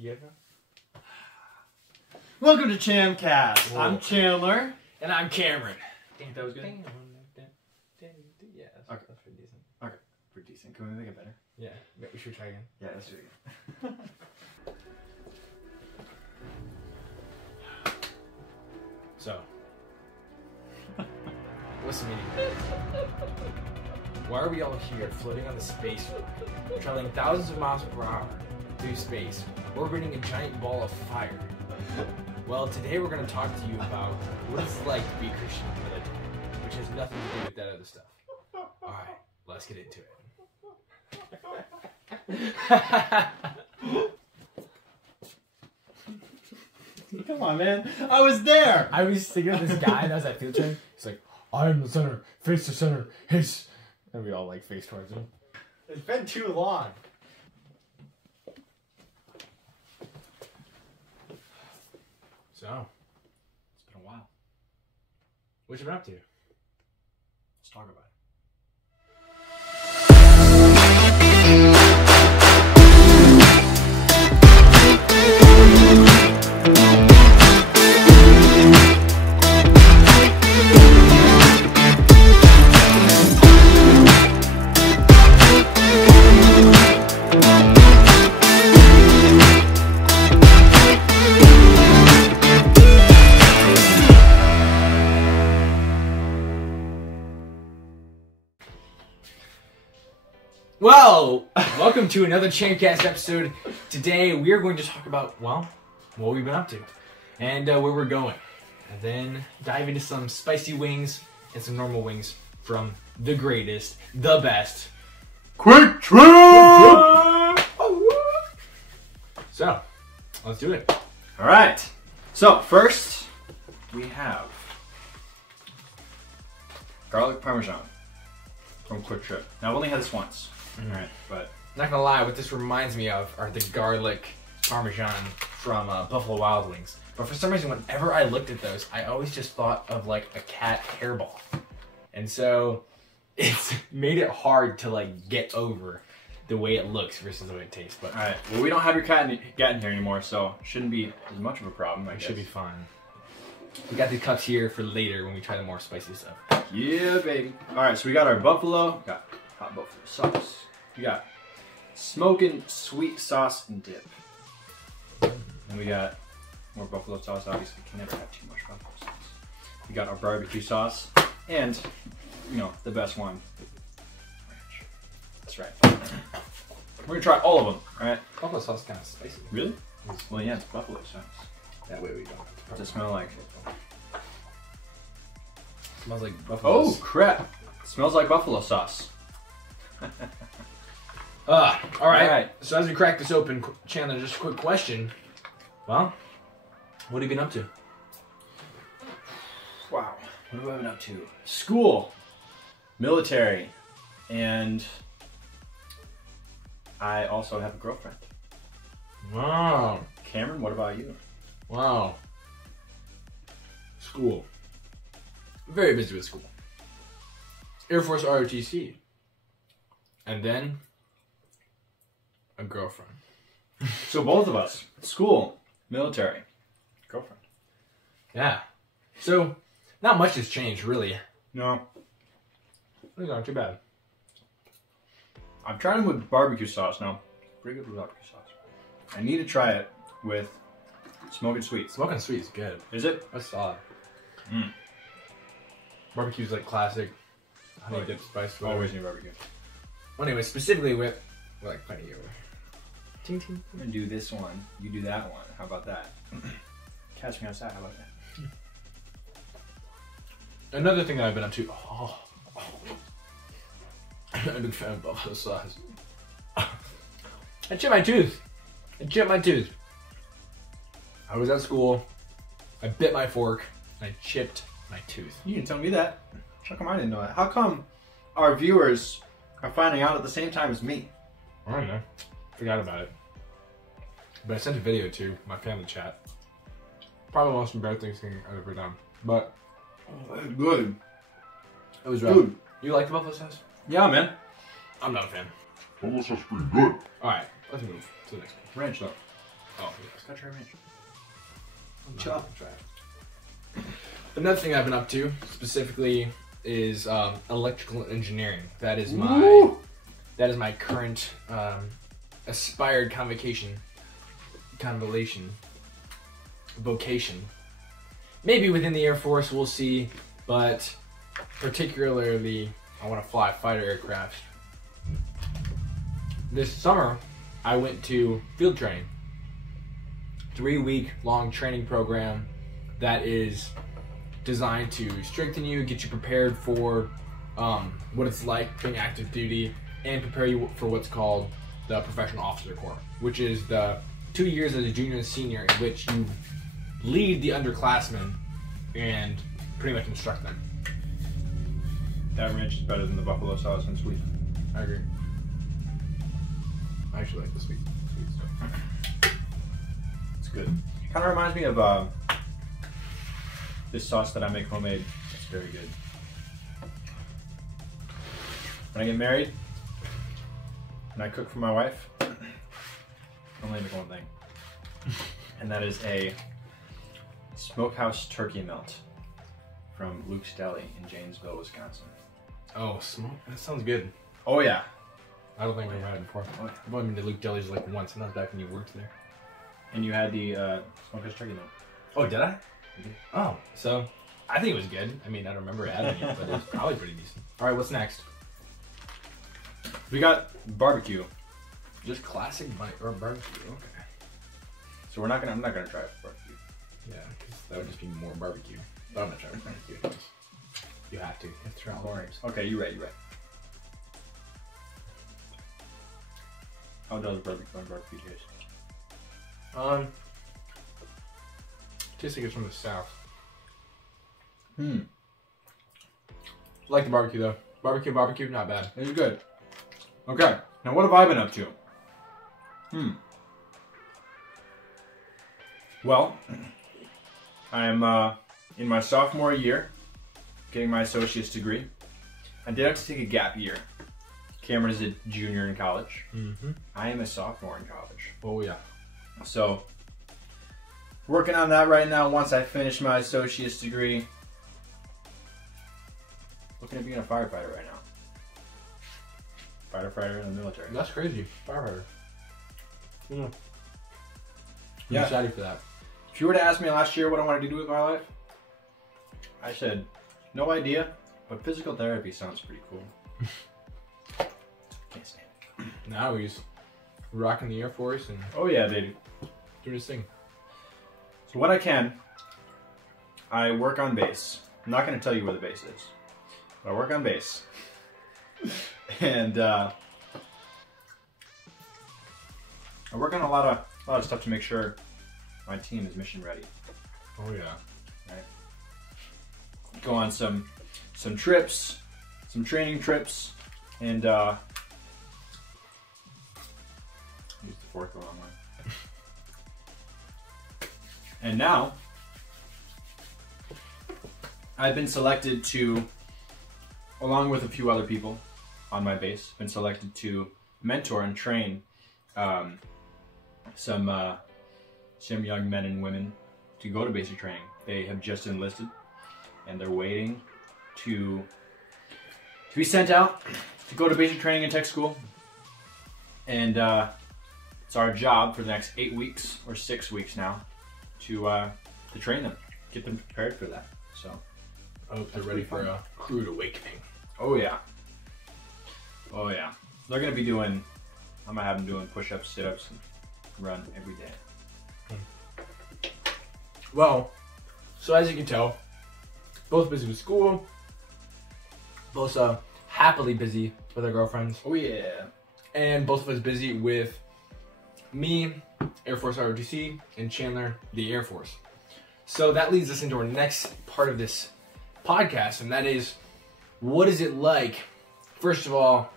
You good now? Welcome to ChamCast. Whoa. I'm Chandler. And I'm Cameron. Think that was good? Yeah, that's pretty decent. Okay, pretty decent. Can we make it better? Yeah, we should try again. Yeah, let's do it again. So, what's the meaning? Why are we all here floating on the space, traveling thousands of miles per hour through space, orbiting a giant ball of fire? Well, today we're going to talk to you about what it's like to be a Christian military, which has nothing to do with that other stuff. Alright, let's get into it. Come on, man. I was there. I was thinking of this guy that was at field trip. He's like, I'm the center, face the center, hiss. And we all like face towards him. It's been too long. So, It's been a while. what you been up to? Let's talk about it. Well, welcome to another ChamCast episode. Today we are going to talk about, well, what we've been up to and where we're going. And then dive into some spicy wings and some normal wings from the greatest, the best. Quick Trip! So, let's do it. All right. So, first, we have garlic parmesan from Quick Trip. Now, I've only had this once. All right, but Not gonna lie, what this reminds me of are the garlic parmesan from Buffalo Wild Wings. But for some reason, whenever I looked at those, I always just thought of like a cat hairball. And so it's made it hard to like get over the way it looks versus the way it tastes. But all right. Well, we don't have your cat in here anymore, so it shouldn't be as much of a problem. I it guess. should be fine. We got the cups here for later when we try the more spicy stuff. Yeah, baby. All right, so we got our buffalo. We got hot buffalo sauce. We got smoking sweet sauce and dip. And we got more buffalo sauce. Obviously, can never have too much buffalo sauce. We got our barbecue sauce and, you know, the best one, ranch. That's right. We're gonna try all of them. All right. Buffalo sauce is kind of spicy. Really? Well, yeah, it's buffalo sauce. That way we don't have to. What's it smell like? Smells like buffalo. Oh crap! It smells like buffalo sauce. All right. All right. So as we crack this open, Chandler, just a quick question. Well, what have you been up to? Wow. What have I been up to? School, military, and I also have a girlfriend. Wow. Cameron, what about you? Wow. School. Very busy with school. Air Force ROTC. And then a girlfriend. So both of us. School, military, girlfriend. Yeah. So, not much has changed, really. No. It's not too bad. I'm trying with barbecue sauce now. Pretty good with barbecue sauce. I need to try it with smoking sweets. Smoking sweet is good. Is it? That's solid. Mm. Barbecue's like classic. Honey dip spice. Whatever. Always need barbecue. Well, anyway, specifically with, we're like plenty over. Ting ting. I'm gonna do this one. You do that one. How about that? Catch me outside. How about that? Another thing that I've been up to. I'm a big fan of buffalo sauce. I chipped my tooth. I was at school. I bit my fork. And I chipped my tooth. You didn't tell me that. How come I didn't know that? How come our viewers are finding out at the same time as me? I don't know. Forgot about it. But I sent a video to my family chat. Probably the most embarrassing thing I've ever done. But Good. it was rough. Good. You like the buffalo sauce? Yeah, man. I'm not a fan. Buffalo sauce is pretty good. Alright, let's move to the next one. Ranch though. Oh, Just gotta try ranch. chill out and try it. Another thing I've been up to specifically is electrical engineering. That is my current aspired vocation. Maybe within the Air Force, we'll see, but particularly I want to fly fighter aircraft. This summer, I went to field training. 3-week long training program that is designed to strengthen you, get you prepared for what it's like being active duty, and prepare you for what's called the Professional Officer Corps, which is the 2 years as a junior and senior in which you lead the underclassmen and pretty much instruct them. That ranch is better than the buffalo sauce and sweet. I agree. I actually like the sweet stuff. It's good. Kind of reminds me of this sauce that I make homemade. It's very good. When I get married and I cook for my wife, I only make one thing. And that is a smokehouse turkey melt from Luke's Deli in Janesville, Wisconsin. Oh, smoke? That sounds good. Oh yeah. I don't think I've had it before. I've only been to Luke Deli's like once, and that was back when you worked there. And you had the smokehouse turkey melt. Oh, did I? Oh, so I think it was good. I mean, I don't remember adding it, but it was probably pretty decent. All right, what's next? We got barbecue. Just classic barbecue. Okay. So I'm not gonna try barbecue. Yeah, because that would just be more barbecue. But I'm gonna try barbecue. You have to. You have to try all the names. Okay, you're right. How does barbecue taste? Tastes like it's from the south. Hmm. Like the barbecue though. Barbecue, not bad. It's good. Okay, now what have I been up to? Well, I am in my sophomore year, getting my associate's degree. I did have to take a gap year. Cameron is a junior in college. Mm-hmm. I am a sophomore in college. Oh yeah. So, working on that right now. Once I finish my associate's degree, looking at being a firefighter right now. Firefighter in the military. That's crazy. Firefighter. Yeah. I'm Yeah. excited for that. If you were to ask me last year what I wanted to do with my life, I said, no idea, but physical therapy sounds pretty cool. Can't stand it. Now he's rocking the Air Force and Oh yeah, baby. doing his thing. So when I can, I work on base. I'm not going to tell you where the base is, but I work on base. And I work on a lot of stuff to make sure my team is mission ready. Oh yeah. Right. Go on some trips, some training trips, and use the fork the wrong way. And now I've been selected to, along with a few other people on my base, been selected to mentor and train some young men and women to go to basic training. They have just enlisted and they're waiting to be sent out to go to basic training and tech school. And it's our job for the next 8 weeks or 6 weeks now to train them, get them prepared for that. So I hope they're ready for a crude awakening. oh yeah, oh yeah. They're gonna be doing. I'm gonna have them doing push-ups, sit-ups, and run every day. Well, so as you can tell, both busy with school, both happily busy with our girlfriends, Oh yeah. and both of us busy with me, Air Force ROTC, and Chandler, the Air Force. So that leads us into our next part of this podcast, and that is, what is it like? First of all,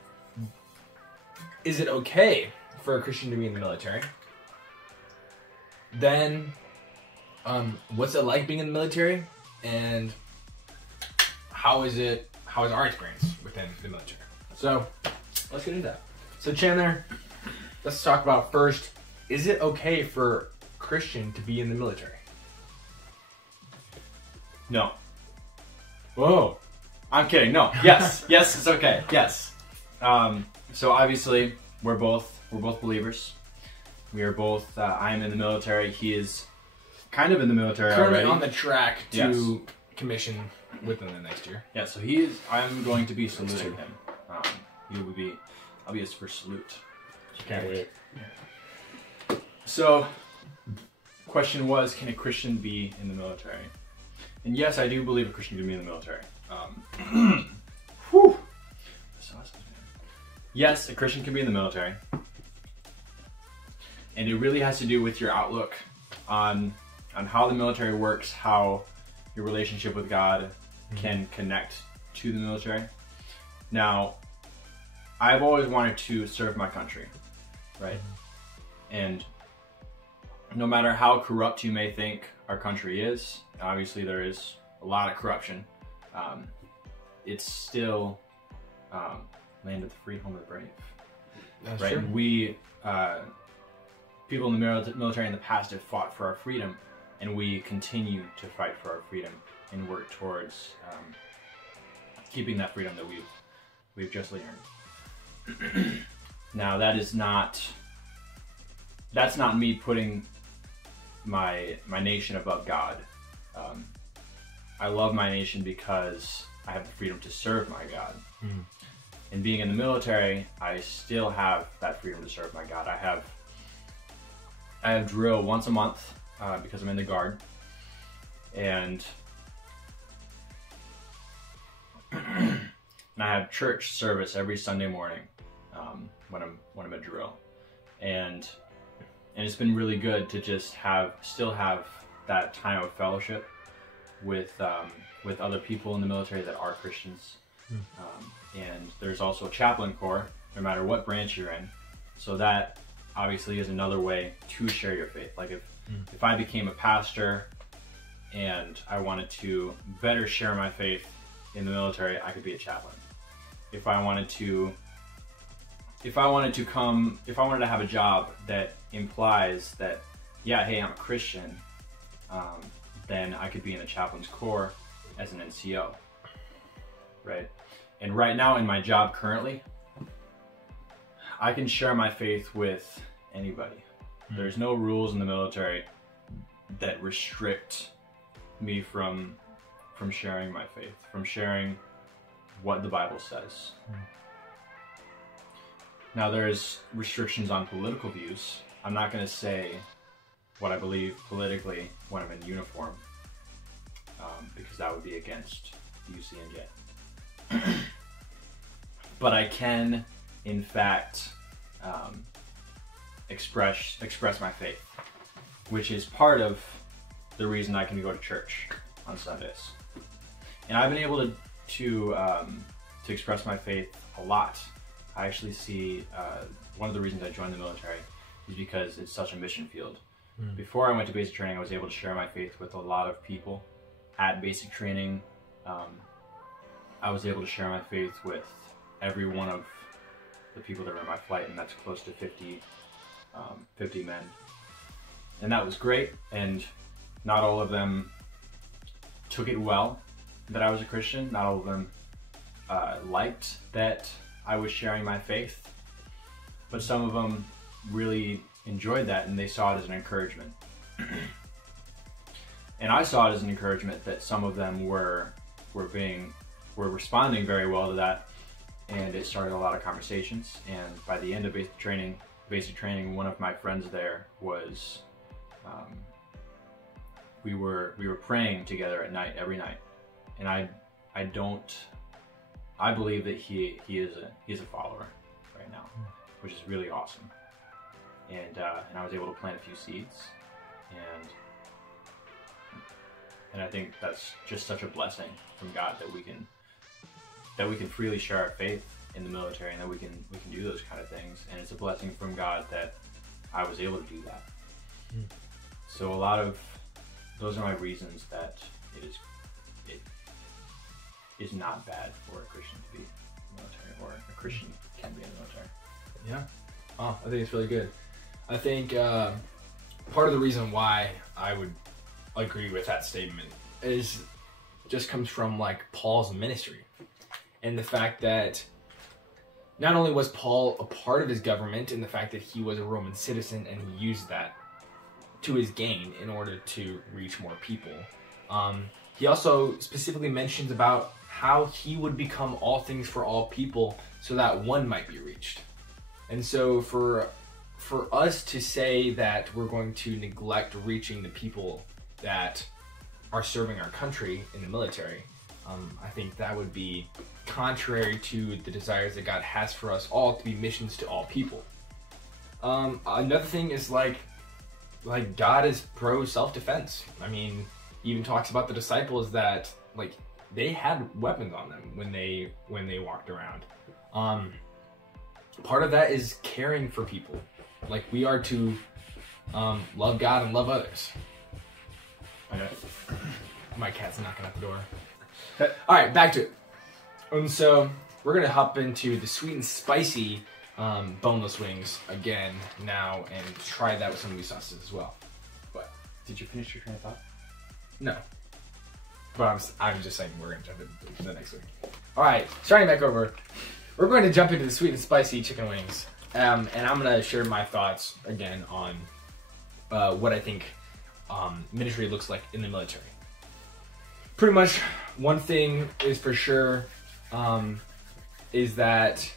is it okay for a Christian to be in the military? Then, what's it like being in the military? And how is our experience within the military? So, let's get into that. So Chandler, let's talk about first, is it okay for Christian to be in the military? No. Whoa. I'm kidding. No. Yes. Yes, it's okay. Yes. So obviously we're both believers. We are both. I am in the military. He is kind of in the military Currently already. on the track to commission within the next year. Yeah. So he is. I'm going to be saluting him. He will be. I'll be his first salute. Can't wait. So, question was, can a Christian be in the military? And yes, I do believe a Christian can be in the military. Whew. Yes, a Christian can be in the military. And it really has to do with your outlook on how the military works, how your relationship with God can connect to the military. Now, I've always wanted to serve my country, right? And no matter how corrupt you may think our country is, obviously there is a lot of corruption, it's still land of the free, home of the brave. That's right? true. We, people in the military in the past have fought for our freedom, and we continue to fight for our freedom and work towards keeping that freedom that we've justly earned. Now that's not me putting my nation above God. I love my nation because I have the freedom to serve my God. And being in the military, I still have that freedom to serve my God. I have drill once a month because I'm in the Guard, and I have church service every Sunday morning when I'm at drill, and it's been really good to just still have that time of fellowship with other people in the military that are Christians. And there's also a chaplain corps, no matter what branch you're in. So that obviously is another way to share your faith. Like if I became a pastor and I wanted to better share my faith in the military, I could be a chaplain. If I wanted to have a job that implies that, yeah, hey, I'm a Christian, then I could be in the chaplain's corps as an NCO, right? And right now in my job currently, I can share my faith with anybody. There's no rules in the military that restrict me from sharing my faith, from sharing what the Bible says. Now there's restrictions on political views. I'm not going to say what I believe politically when I'm in uniform, because that would be against UCNJ. But I can, in fact, express my faith, which is part of the reason I can go to church on Sundays. And I've been able to express my faith a lot. I actually see one of the reasons I joined the military is because it's such a mission field. Before I went to basic training, I was able to share my faith with a lot of people. At basic training, I was able to share my faith with every one of the people that were in my flight, and that's close to 50 men. And that was great, and not all of them took it well that I was a Christian. Not all of them liked that I was sharing my faith, but some of them really enjoyed that, and they saw it as an encouragement. And I saw it as an encouragement that some of them were responding very well to that, and it started a lot of conversations. And by the end of basic training, one of my friends there was, we were praying together at night, every night. And I believe that he is a follower right now, which is really awesome. And I was able to plant a few seeds, and I think that's just such a blessing from God that we can freely share our faith in the military, and that we can do those kind of things. And it's a blessing from God that I was able to do that. So a lot of those are my reasons that it is not bad for a Christian to be in the military, or a Christian can be in the military. Yeah. Oh, I think it's really good. I think part of the reason why I would agree with that statement just comes from like Paul's ministry and the fact that not only was Paul a part of his government and the fact that he was a Roman citizen and he used that to his gain in order to reach more people. He also specifically mentions about how he would become all things for all people so that one might be reached. And so for us to say that we're going to neglect reaching the people that are serving our country in the military, I think that would be contrary to the desires that God has for us all to be missions to all people. Another thing is like God is pro self-defense. I mean, he even talks about the disciples that like they had weapons on them when they walked around. Part of that is caring for people. Like we are to love God and love others. Okay. My cat's knocking at the door. All right, back to it. And so we're gonna hop into the sweet and spicy boneless wings again now and try that with some of these sauces as well. But did you finish your train of thought? No. But I'm just saying we're gonna jump into the next week. All right, starting back over. We're going to jump into the sweet and spicy chicken wings, and I'm gonna share my thoughts again on what I think ministry looks like in the military. Pretty much, one thing is for sure is that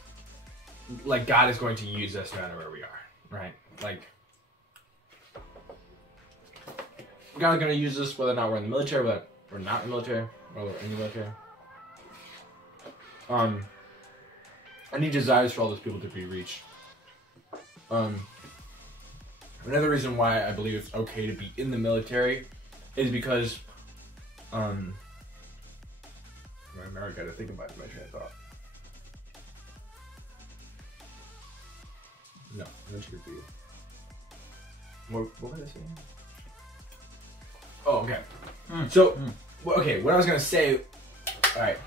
like God is going to use us no matter where we are, right? Like God is going to use us whether or not we're in the military, but we're not in the military, whether we're in the military. And he desires for all those people to be reached. Another reason why I believe it's okay to be in the military is because I gotta think about my train of thought. No, that's good for you. What was I saying? Oh, okay. Okay, what I was gonna say. All right,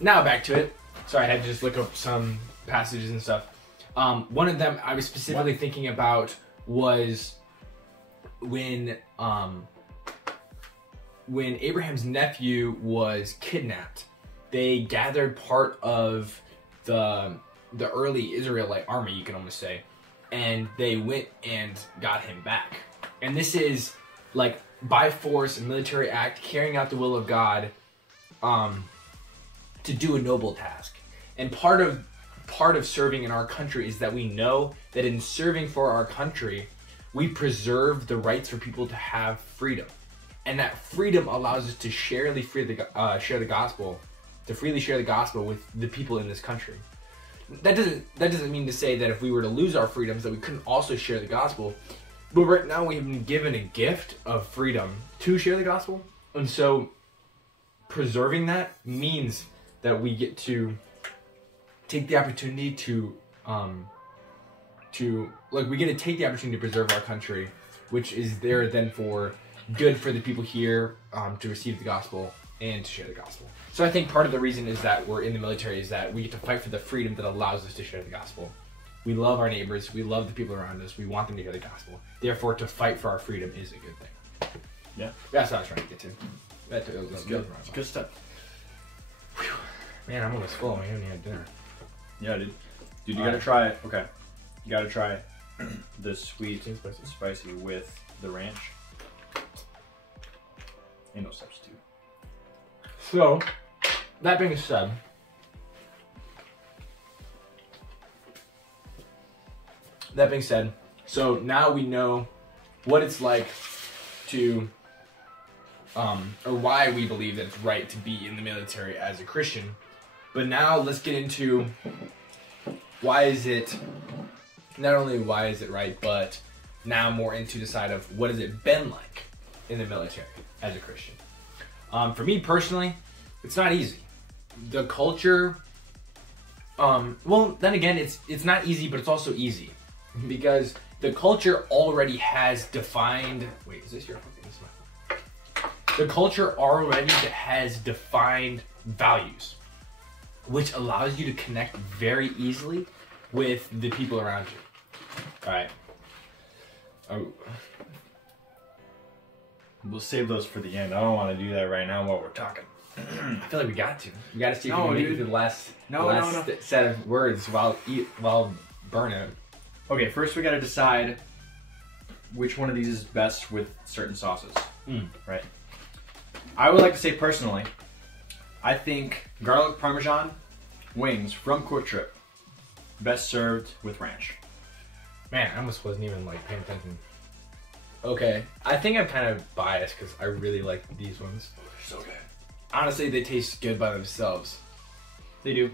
now back to it. Sorry, I had to just look up some passages and stuff. One of them I was specifically thinking about was when Abraham's nephew was kidnapped. They gathered part of the early Israelite army, you can almost say, and they went and got him back. And this is like by force, a military act, carrying out the will of God to do a noble task. And part of serving in our country is that we know that in serving for our country, we preserve the rights for people to have freedom. And that freedom allows us to share the gospel with the people in this country. That doesn't mean to say that if we were to lose our freedoms that we couldn't also share the gospel. But right now we've been given a gift of freedom to share the gospel. And so preserving that means that we get to take the opportunity to take the opportunity to preserve our country, which is there then for good for the people here to receive the gospel and to share the gospel. So I think part of the reason is that we're in the military is that we get to fight for the freedom that allows us to share the gospel. We love our neighbors. We love the people around us. We want them to hear the gospel. Therefore, to fight for our freedom is a good thing. Yeah. That's what I was trying to get to. That's good. It's good stuff. Whew. Man, I'm almost full. I haven't even had dinner. Yeah, dude. Dude, you gotta try it. Okay. You gotta try the sweet and spicy with the ranch. Ain't no substitute. So, that being said, so now we know what it's like to, or why we believe that it's right to be in the military as a Christian. But now let's get into why is it, not only why is it right, but now more into the side of what has it been like in the military as a Christian. For me personally, it's not easy. The culture, well, then again, it's not easy, but it's also easy. Because the culture already has defined, wait, is this your fucking smile? The culture already has defined values, which allows you to connect very easily with the people around you. All right. Oh. We'll save those for the end. I don't want to do that right now while we're talking. I feel like we got to. We got to see if we No, can make it dude. to the last, No. set of words while burning. Okay, first we got to decide which one of these is best with certain sauces. Right. I would like to say personally, I think garlic parmesan wings from Quick Trip best served with ranch. Man, I almost wasn't even like paying attention. Okay, I think I'm kind of biased because I really like these ones. They're so good. Honestly, they taste good by themselves. They do.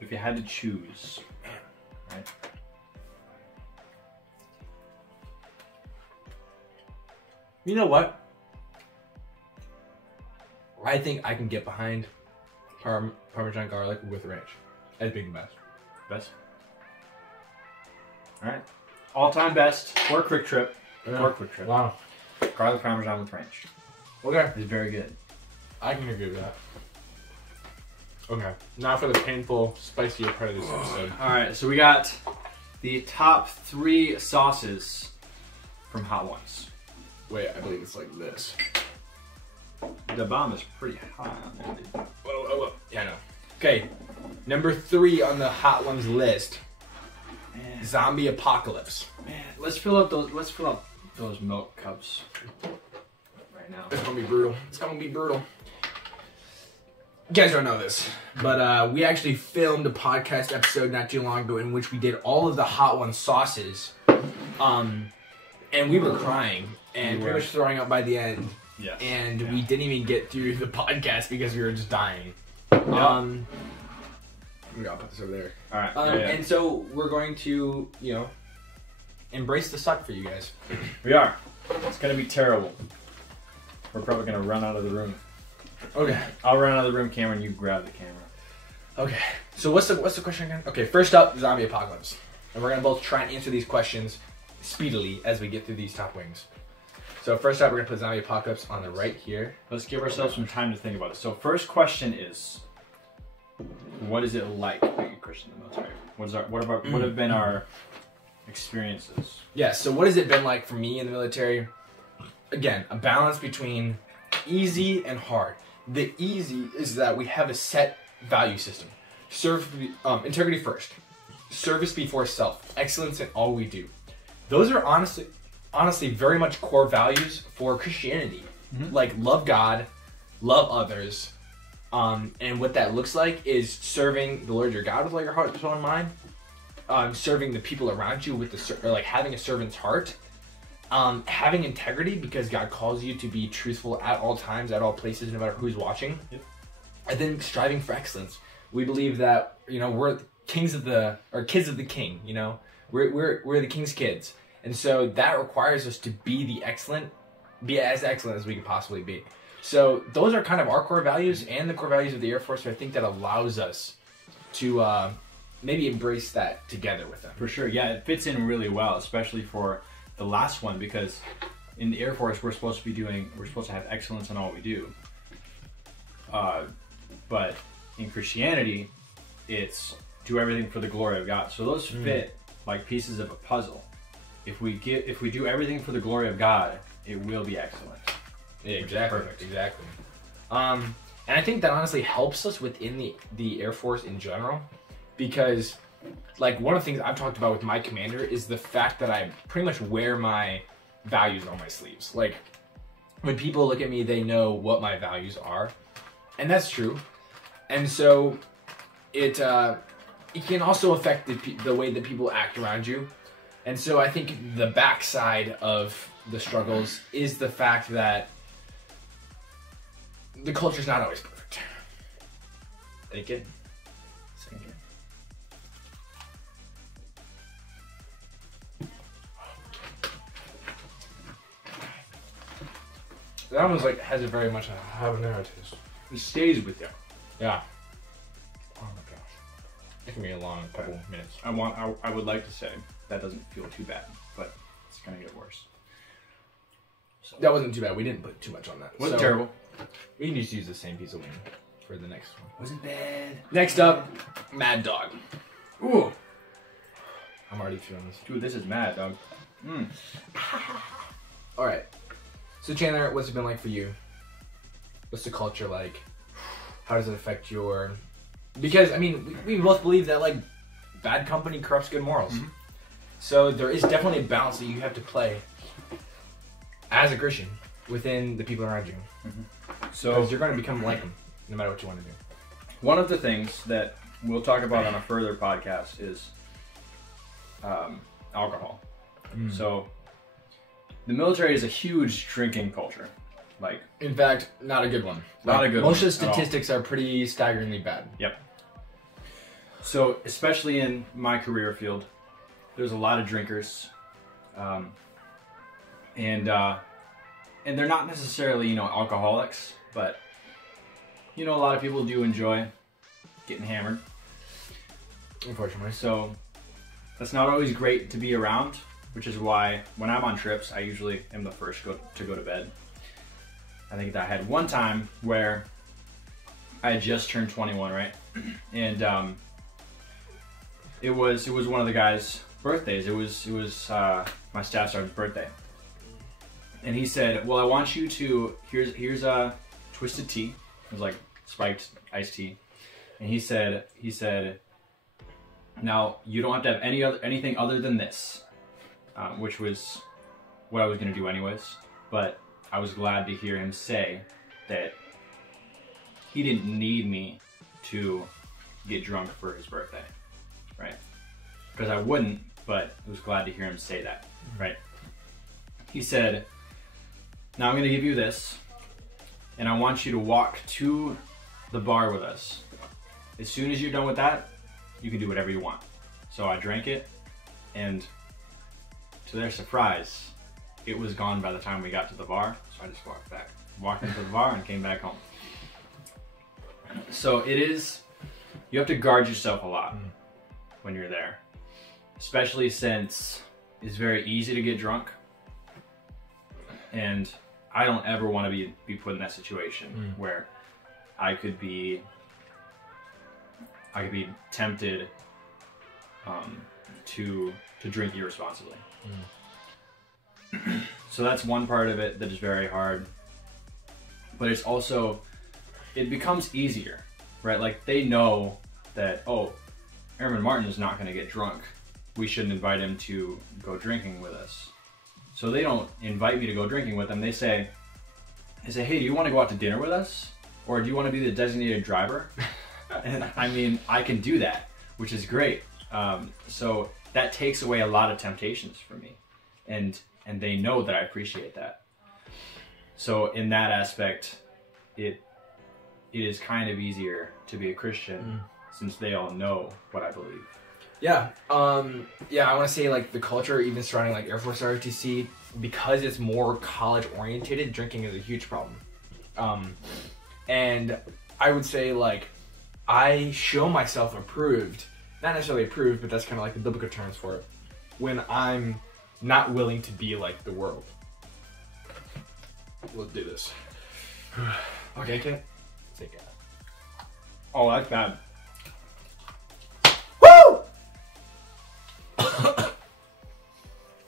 If you had to choose, right? You know what? I think I can get behind Parmesan garlic with ranch as being the best. Best. All right. All-time best for Quick Trip. For Quick Trip. Wow. Garlic parmesan with ranch. Okay. It's very good. I can agree with that. Okay. Now for the painful, spicier part of this episode. All right. So we got the top 3 sauces from Hot Ones. Wait, I believe it's like this. The bomb is pretty high on there, dude. Whoa. Yeah, I know. Okay. Number 3 on the Hot Ones list. Man, Zombie Apocalypse. man, let's fill up those milk cups right now. It's gonna be brutal. It's gonna be brutal. You guys don't know this, but we actually filmed a podcast episode not too long ago in which we did all of the Hot One sauces, and we were crying and pretty much throwing up by the end. Yes. And we didn't even get through the podcast because we were just dying. We gotta put this over there. All right. And so we're going to, embrace the suck for you guys. We are. It's gonna be terrible. We're probably gonna run out of the room. Okay. I'll run out of the room, Cameron. You grab the camera. Okay. So what's the question again? Okay. First up, zombie apocalypse, and we're gonna both try and answer these questions speedily as we get through these top wings. So first up, we're gonna put zombie apocalypse on the right here. Let's give ourselves some time to think about it. So first question is, what is it like being a Christian in the military? What have been our experiences? Yeah. So what has it been like for me in the military? Again, a balance between easy and hard. The easy is that we have a set value system. Integrity first, service before self, excellence in all we do. Those are honestly very much core values for Christianity. Like love God, love others, and what that looks like is serving the Lord your God with all your heart, soul, and mind. Serving the people around you with having a servant's heart. Having integrity because God calls you to be truthful at all times, at all places, no matter who's watching. Yep. And then striving for excellence. We believe that we're kids of the King. We're the King's kids, and so that requires us to be as excellent as we can possibly be. So those are kind of our core values and the core values of the Air Force. So I think that allows us to maybe embrace that together with them. For sure, yeah, it fits in really well, especially for the last one, because in the Air Force we're supposed to have excellence in all we do. But in Christianity, it's do everything for the glory of God. So those fit like pieces of a puzzle. If we do everything for the glory of God, it will be excellent. Yeah, exactly. Perfect. Exactly. And I think that honestly helps us within the Air Force in general, because like one of the things I've talked about with my commander is the fact that I pretty much wear my values on my sleeves. Like when people look at me, they know what my values are, and that's true. And so it can also affect the way that people act around you. And so I think the backside of the struggles is the fact that the culture's not always perfect. Thank you. Thank you. That almost like has a very much a habanero taste. It stays with you. Yeah. Oh my gosh. It can be a long couple minutes. I would like to say that doesn't feel too bad, but it's gonna get worse. So That wasn't too bad. We didn't put too much on that. wasn't terrible. We can just use the same piece of wing for the next one. Wasn't bad. Next up, Mad Dog. Ooh, I'm already feeling this. dude, this is mad, dog. All right. So Chandler, what's it been like for you? What's the culture like? How does it affect your... Because, I mean, we both believe that, like, bad company corrupts good morals. Mm-hmm. So there is definitely a balance that you have to play as a Christian within the people around you. Mm-hmm. So you're going to become like them, no matter what you want to do. One of the things that we'll talk about on a further podcast is alcohol. So the military is a huge drinking culture. Like, in fact, not a good one. Not a good one. Most of the statistics are pretty staggeringly bad. Yep. So, especially in my career field, there's a lot of drinkers, and they're not necessarily, you know, alcoholics, but, you know, a lot of people do enjoy getting hammered. Unfortunately. So that's not always great to be around, which is why when I'm on trips, I usually am the first to go to bed. I think that I had one time where I had just turned 21, right? And it was one of the guys' birthdays. It was my staff sergeant's birthday. And he said, "Well, I want you to here's a twisted tea." It was like spiked iced tea. And he said, "Now you don't have to have anything other than this," which was what I was going to do anyways. But I was glad to hear him say that he didn't need me to get drunk for his birthday, right? Because I wouldn't, but I was glad to hear him say that, right? He said, "Now I'm going to give you this, and I want you to walk to the bar with us. As soon as you're done with that, you can do whatever you want." So I drank it, and to their surprise, it was gone by the time we got to the bar. So I just walked into the bar and came back home. So you have to guard yourself a lot when you're there, especially since it's very easy to get drunk. And I don't ever want to be put in that situation where I could be tempted to drink irresponsibly. So that's one part of it that is very hard. But it's also, it becomes easier, right? Like, they know that, oh, Airman Martin is not going to get drunk. We shouldn't invite him to go drinking with us. So they don't invite me to go drinking with them. They say, "Hey, do you want to go out to dinner with us? Or do you want to be the designated driver?" And I mean, I can do that, which is great. So that takes away a lot of temptations for me. And they know that I appreciate that. So in that aspect, it is kind of easier to be a Christian since they all know what I believe. Yeah, I want to say, like, the culture even surrounding, like, Air Force ROTC, because it's more college oriented, drinking is a huge problem. And I would say, like, I show myself approved, not necessarily approved, but that's kind of like the biblical terms for it, when I'm not willing to be like the world. Let's do this. Okay, take it. Oh, that's bad. Woo!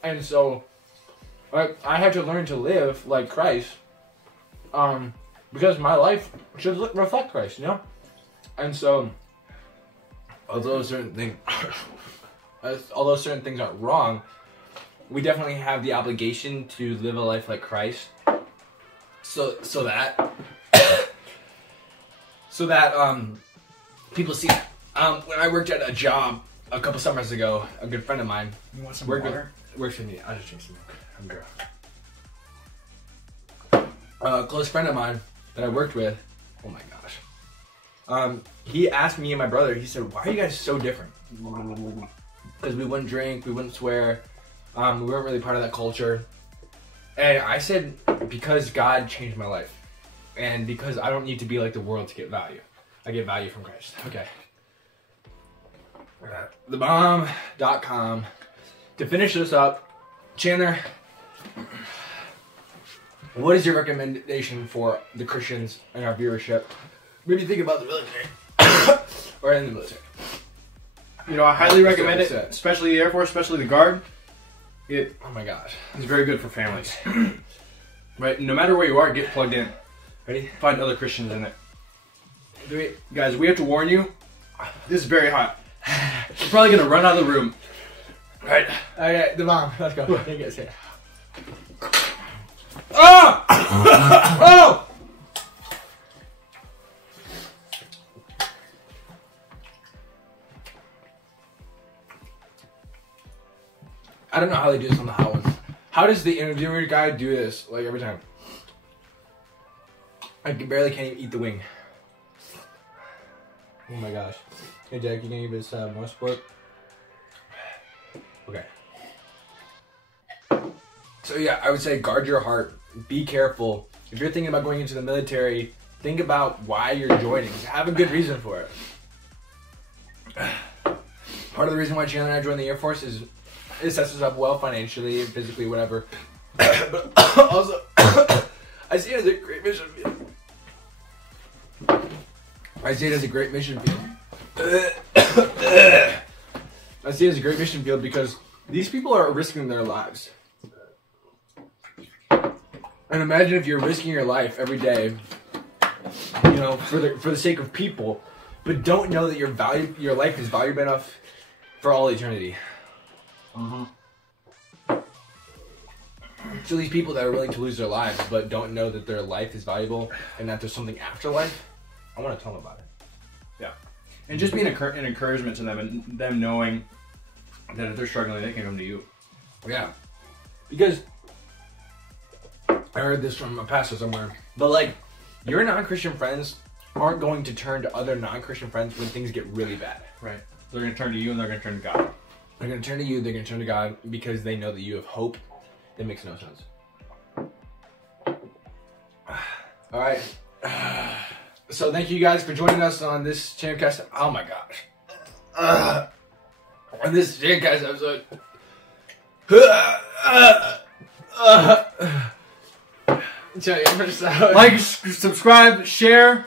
And so, I had to learn to live like Christ, because my life should reflect Christ, you know? And so, although certain things aren't wrong, we definitely have the obligation to live a life like Christ, so that people see that. When I worked at a job a couple summers ago, a good friend of mine works with me. I just drink some milk. A close friend of mine that I worked with. Oh my gosh. He asked me and my brother. He said, "Why are you guys so different?" Because we wouldn't drink, we wouldn't swear. We weren't really part of that culture. And I said, because God changed my life. And because I don't need to be like the world to get value. I get value from Christ. Okay. Thebomb.com. To finish this up, Chandler, what is your recommendation for the Christians in our viewership? Maybe think about the military. Or in the military. You know, I highly recommend it, especially the Air Force, especially the Guard. Oh my gosh. It's very good for families. Right? No matter where you are, get plugged in. Ready? Find other Christians in it. Do it. Guys, we have to warn you. This is very hot. We're probably going to run out of the room. All right. All right, the bomb. Let's go. Take it. Here. Ah! Oh! I don't know how they do this on the hot ones. How does the interviewer guy do this? Like every time. I barely can't even eat the wing. Oh my gosh. Hey Jack, you gonna give us more support? Okay. So yeah, I would say guard your heart. Be careful. If you're thinking about going into the military, think about why you're joining. Have a good reason for it. Part of the reason why Chandler and I joined the Air Force is it sets us up well financially, physically, whatever. But also, I see it as a great mission field. I see it as a great mission field. I see it as a great mission field because these people are risking their lives. And imagine if you're risking your life every day, you know, for the sake of people, but don't know that your life is valuable enough for all eternity. So these people that are willing to lose their lives, but don't know that their life is valuable and that there's something after life, I want to tell them about it. Yeah. And just being an encouragement to them and them knowing that if they're struggling, they can come to you. Yeah. Because I heard this from a pastor somewhere, but like, your non-Christian friends aren't going to turn to other non-Christian friends when things get really bad. Right. They're going to turn to you and they're going to turn to God. They're going to turn to you, they're going to turn to God because they know that you have hope. It makes no sense. All right. So thank you guys for joining us on this ChamCast. Oh my gosh. On this ChamCast episode. Like, subscribe, share,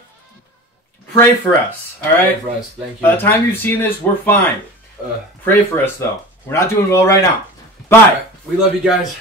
pray for us. All right. Pray for us. Thank you. By the time you've seen this, we're fine. Pray for us though. We're not doing well right now. Bye. All right. We love you guys.